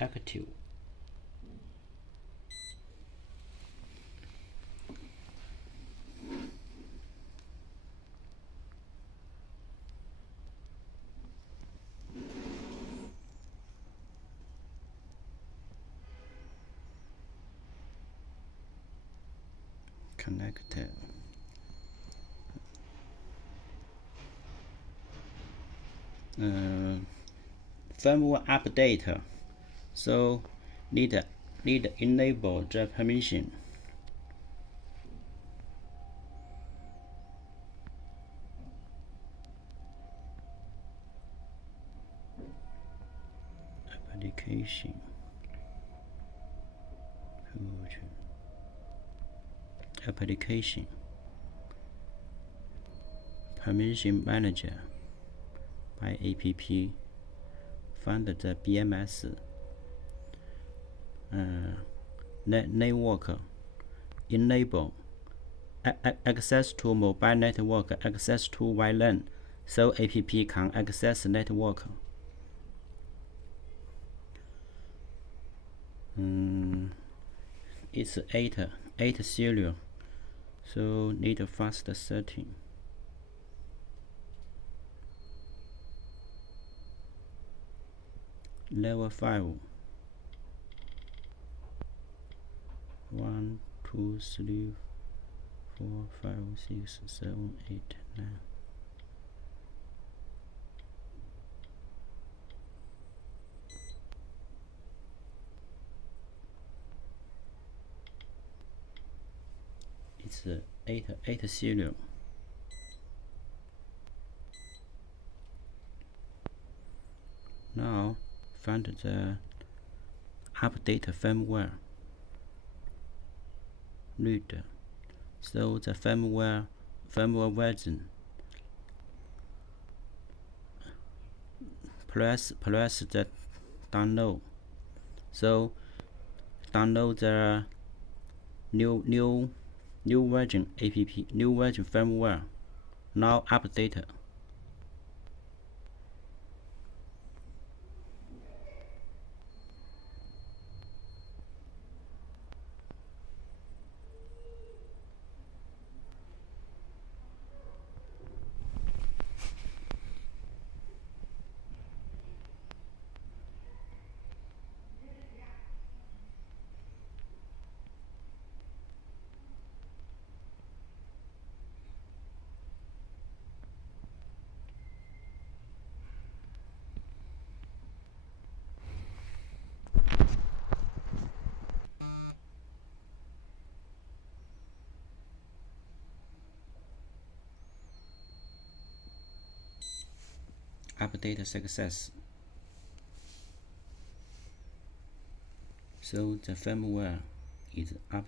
active. Connected. Firmware update, so need enable the permission. Application permission manager by APP. Find the BMS network, enable access to mobile network, access to WLAN, so APP can access network. It's 8 serial, so need a fast setting. Level 5. 1, 2, 3, 4, 5, 6, 7, 8, 9. It's 8 serial. Now find the update firmware. Read. So the firmware version. Press the download. So download the new version app, new version firmware. Now update. Update success. So the firmware is up.